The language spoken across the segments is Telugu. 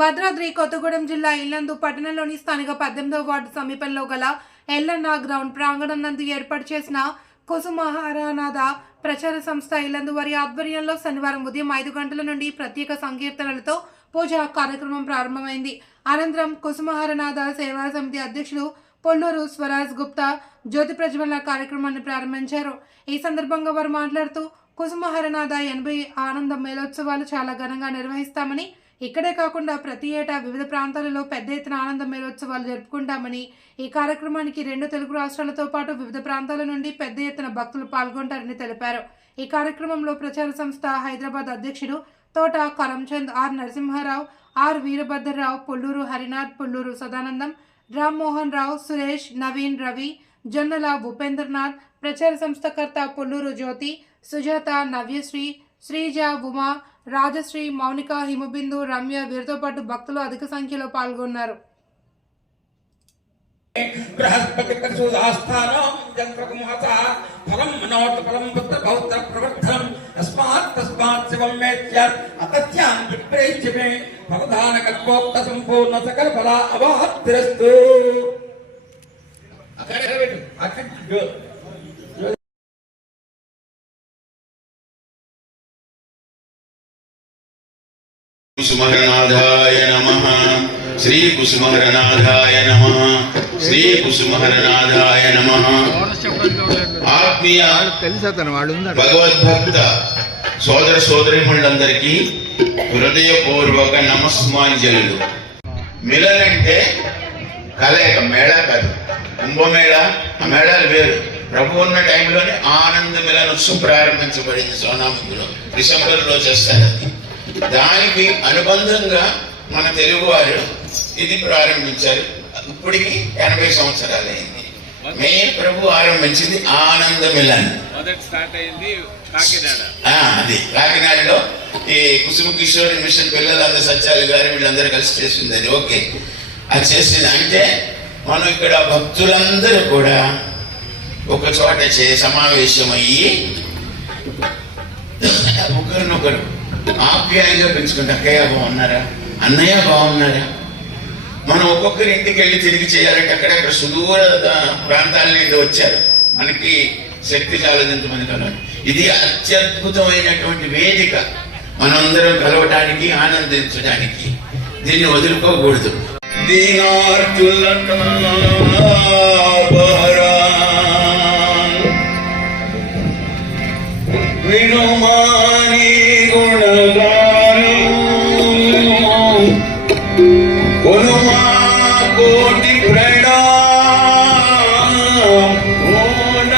భద్రాద్రి కొత్తగూడెం జిల్లా ఇల్లందు పట్టణంలోని స్థానిక పద్దెనిమిదవ వార్డు సమీపంలో గల ఎల్లన్న గ్రౌండ్ ప్రాంగణం నందు ఏర్పాటు చేసిన కుసుమహారానాథ ప్రచార సంస్థ ఇల్లందు వారి ఆధ్వర్యంలో శనివారం ఉదయం ఐదు గంటల నుండి ప్రత్యేక సంకీర్తనలతో పూజా కార్యక్రమం ప్రారంభమైంది. అనంతరం కుసుమహారనాథ సేవా సమితి అధ్యక్షులు పొల్లూరు స్వరాజ్ గుప్తా జ్యోతి ప్రజ్వలన కార్యక్రమాన్ని ప్రారంభించారు. ఈ సందర్భంగా వారు మాట్లాడుతూ కుసుమహరనాథ ఎనభై ఆనంద మేళోత్సవాలు చాలా ఘనంగా నిర్వహిస్తామని ఇక్కడే కాకుండా ప్రతి ఏటా వివిధ ప్రాంతాలలో పెద్ద ఎత్తున ఆనంద మేళోత్సవాలు జరుపుకుంటామని ఈ కార్యక్రమానికి రెండు తెలుగు రాష్ట్రాలతో పాటు వివిధ ప్రాంతాల నుండి పెద్ద ఎత్తున భక్తులు పాల్గొంటారని తెలిపారు. ఈ కార్యక్రమంలో ప్రచార సంస్థ హైదరాబాద్ అధ్యక్షుడు తోట కరంచంద్ ఆర్ నరసింహారావు ఆర్ వీరభద్రరావు పొల్లూరు హరినాథ్ పొల్లూరు సదానందం రామ్మోహన్ రావు సురేష్ నవీన్ రవి జొన్నల భూపేంద్రనాథ్ ప్రచార సంస్థకర్త పొల్లూరు జ్యోతి సుజాత నవ్యశ్రీ శ్రీజ ఉమా రాజశ్రీ మౌనిక హిమబిందు రమ్య వీరితో పాటు భక్తులు అధిక సంఖ్యలో పాల్గొన్నారు. అక్కడ పెట్టు అక్కడ కుసుమహరనాథాయ నమ. శ్రీ కుసుమహరనాథాయ నమ. శ్రీ కుసుమహరనాథాయ నమ. ఆత్మీయ భగవద్భక్త సోదర సోదరిమణులందరికీ హృదయపూర్వక నమస్మాంజలు మిలన్ అంటే కలయిక మేళ కాదు. కుంభమేళ ఆ మేళాలు వేరు. ప్రభు ఉన్న టైంలోనే ఆనంద మిలన ఉత్సవం ప్రారంభించబడింది సోనాముఖిలో డిసెంబర్లో చేస్తారు అది. దానికి అనుబంధంగా మన తెలుగువారు ఇది ప్రారంభించారు. ఇప్పటికి ఎనభై సంవత్సరాలు అయింది. మే ప్రభు ఆరంభించింది ఆనంద మిలన్. అది. కాకినాడలో ఈ కుసుమ కిషోర్ మిషన్ పిల్లలందరూ సత్యాలు గారు వీళ్ళందరూ కలిసి చేసింది అది. ఓకే. అది చేసింది అంటే మనం ఇక్కడ భక్తులందరూ కూడా ఒక చోట చే సమావేశం అయ్యి ఒకరినొకరు ఆప్యాయంగా పెంచుకుంటే అక్కయ్య బాగున్నారా? అన్నయ్య బాగున్నారా? మనం ఒక్కొక్కరి ఇంటికి వెళ్ళి తిరిగి చేయాలంటే అక్కడక్కడ సుదూర ప్రాంతాలని ప్రాంతాల నుండి వచ్చారు. మనకి శక్తి చాలదంత మంది కలవాలి ఇది అత్యద్భుతమైనటువంటి వేదిక. మనందరం కలవటానికి ఆనందించడానికి దీన్ని వదులుకోకూడదు. వినుమాని కోటి ప్రణాం ఓన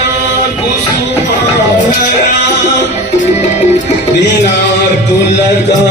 కుసుమాభర దీనార్తులకా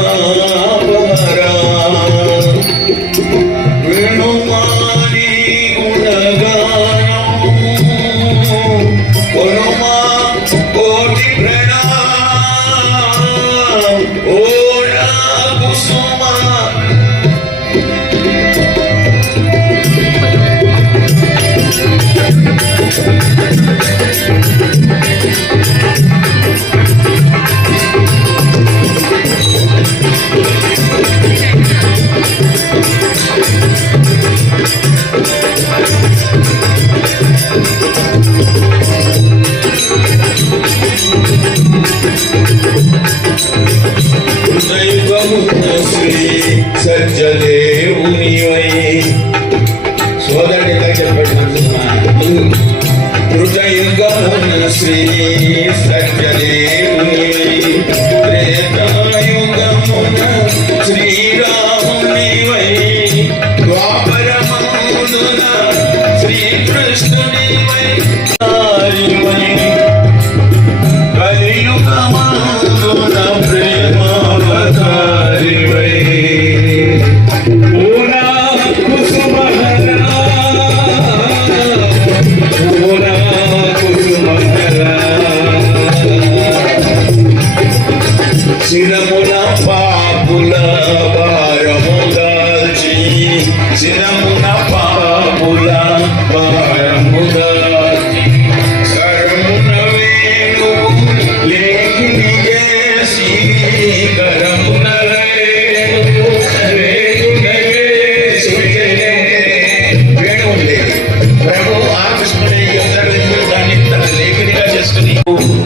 సజ్జదేవునివై సోదరుడి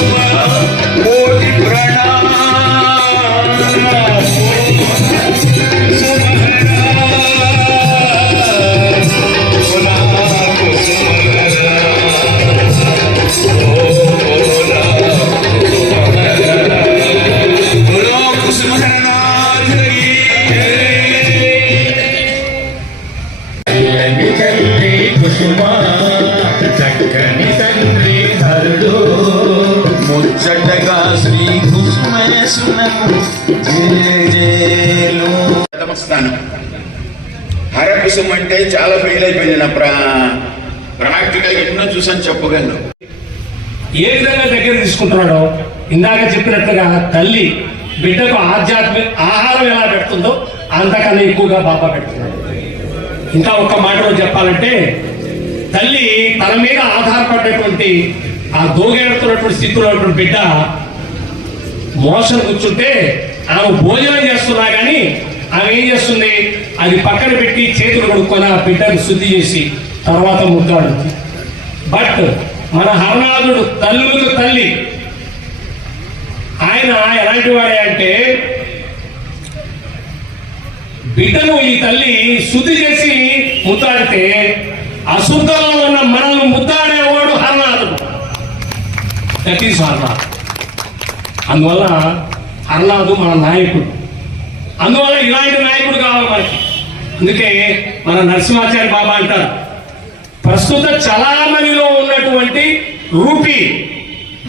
కోటి హరకుసుమ అంటే చాలా ఫెయిల్ అయిపోయింది నా ప్రా ప్రాక్టికల్ ఎన్నో చూసాను చెప్పగలను. ఏ విధంగా దగ్గర తీసుకుంటున్నాడో ఇందాక చెప్పినట్లుగా తల్లి బిడ్డకు ఆధ్యాత్మిక ఆహారం ఎలా పెడుతుందో అంతకన్నా ఎక్కువగా బాబా పెడుతున్నాడు. ఇంకా ఒక్క మాటలో చెప్పాలంటే తల్లి తన మీద ఆధారపడేటువంటి ఆ దోగెడుతున్నటువంటి స్థితిలో ఉన్నటువంటి బిడ్డ మోసం కూర్చుంటే ఆమె భోజనం చేస్తున్నా కానీ ఆమె ఏం చేస్తుంది? అది పక్కన పెట్టి చేతులు కడుక్కొని ఆ బిడ్డను శుద్ధి చేసి తర్వాత ముద్దాడు. బట్ మన హరనాథుడు తల్లులకు తల్లి. ఆయన ఎలాంటి వాడే అంటే బిడ్డను ఈ తల్లి శుద్ధి చేసి ముద్దాడితే అశుద్ధంలో ఉన్న మనల్ని ముద్దాడేవాడు హరనాథుడు. That is Haranath. అందువల్ల హరనాథు మన నాయకుడు. అందువల్ల ఇలాంటి నాయకుడు కావాలి మనకి. అందుకే మన నరసింహాచార్య బాబా అంటారు ప్రస్తుత చలామణిలో ఉన్నటువంటి రూపీ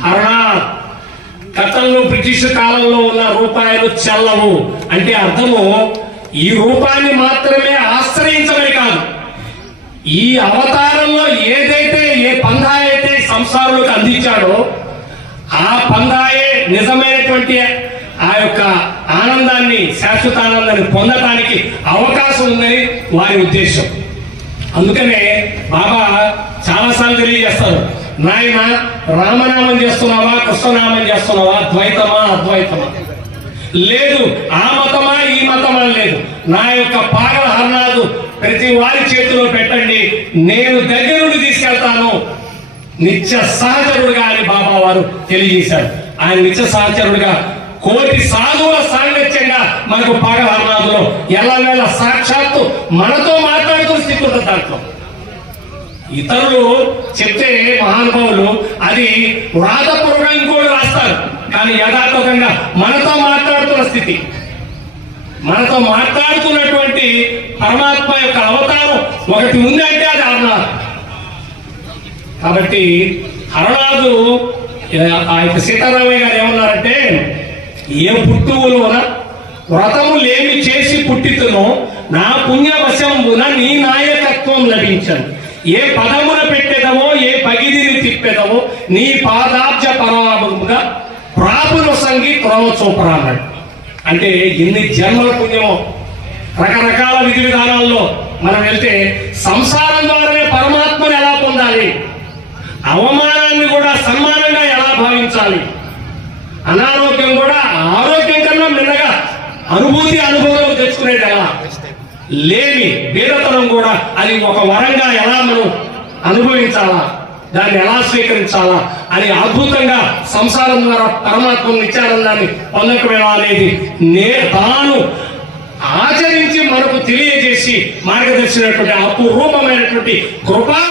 హరణా గతంలో బ్రిటిష్ కాలంలో ఉన్న రూపాయలు చల్లవు. అంటే అర్థము ఈ రూపాన్ని మాత్రమే ఆశ్రయించమని కాదు ఈ అవతారంలో ఏదైతే ఏ పంధా అయితే సంసారంలోకి అందించాడో ఆ పందాయే నిజమైనటువంటి ఆ యొక్క ఆనందాన్ని శాశ్వత ఆనందాన్ని పొందటానికి అవకాశం ఉందని వారి ఉద్దేశం. అందుకనే బాబా చాలాసార్లు తెలియజేస్తారు నాయన రామనామం చేస్తున్నావా కృష్ణనామం చేస్తున్నావా? ద్వైతమా అద్వైతమా? లేదు ఆ మతమా ఈ మతమా లేదు. నా యొక్క పాగల హర్నాథు ప్రతి వారి చేతిలో పెట్టండి. నేను దగ్గర తీసుకెళ్తాను. నిత్య సహచరుడుగా అని బాబా వారు తెలియజేశారు. ఆయన నిత్య సహచరుడుగా కోటి సాధువుల సాంగత్యంగా మనకు పాగల హర్నాథులో ఎల్లవేళ సాక్షాత్తు మనతో మాట్లాడుతున్న స్థితి ఉంది దాంట్లో. ఇతరులు చెప్తే మహానుభావులు అది వ్రాతపూర్వకంగా ఇంకోటి రాస్తారు కానీ యథార్థంగా మనతో మాట్లాడుతున్న స్థితి. మనతో మాట్లాడుతున్నటువంటి పరమాత్మ యొక్క అవతారం ఒకటి ఉందంటే అది అరుణాథ్ కాబట్టి అరుణాథు ఆ యొక్క సీతారామయ్య గారు ఏమన్నారంటే ఏ పుట్టువులు వ్రతము లేమి చేసి పుట్టితును నా పుణ్యవశంబున నీ నాయకత్వం లభించను. ఏ పదమున పెట్టెదమో ఏ పగిదిని తిప్పెదమో నీ పాదాబ్జ పరాభముగా ప్రాపుల సంగి త్రోవ చూపరా అంటే ఎన్ని జన్మల పుణ్యమో. రకరకాల విధి విధానాల్లో మనం వెళ్తే సంసారం ద్వారానే పరమాత్మను ఎలా పొందాలి? అవమానాన్ని కూడా సన్మానంగా ఎలా భావించాలి? అనారోగ్యం కూడా ఆరోగ్యం కన్నా మిన్నగా అనుభూతి అనుభవం తెచ్చుకునేది ఎలా లేని బీదతనం కూడా అది ఒక వరంగా ఎలా మనం అనుభవించాలా? దాన్ని ఎలా స్వీకరించాలా? అని అద్భుతంగా సంసారం ద్వారా పరమాత్మ నిత్యానందాన్ని పొందకమేలా అనేది నే తాను ఆచరించి మనకు తెలియజేసి మార్గదర్శనటువంటి అపూర్వమైనటువంటి కృపా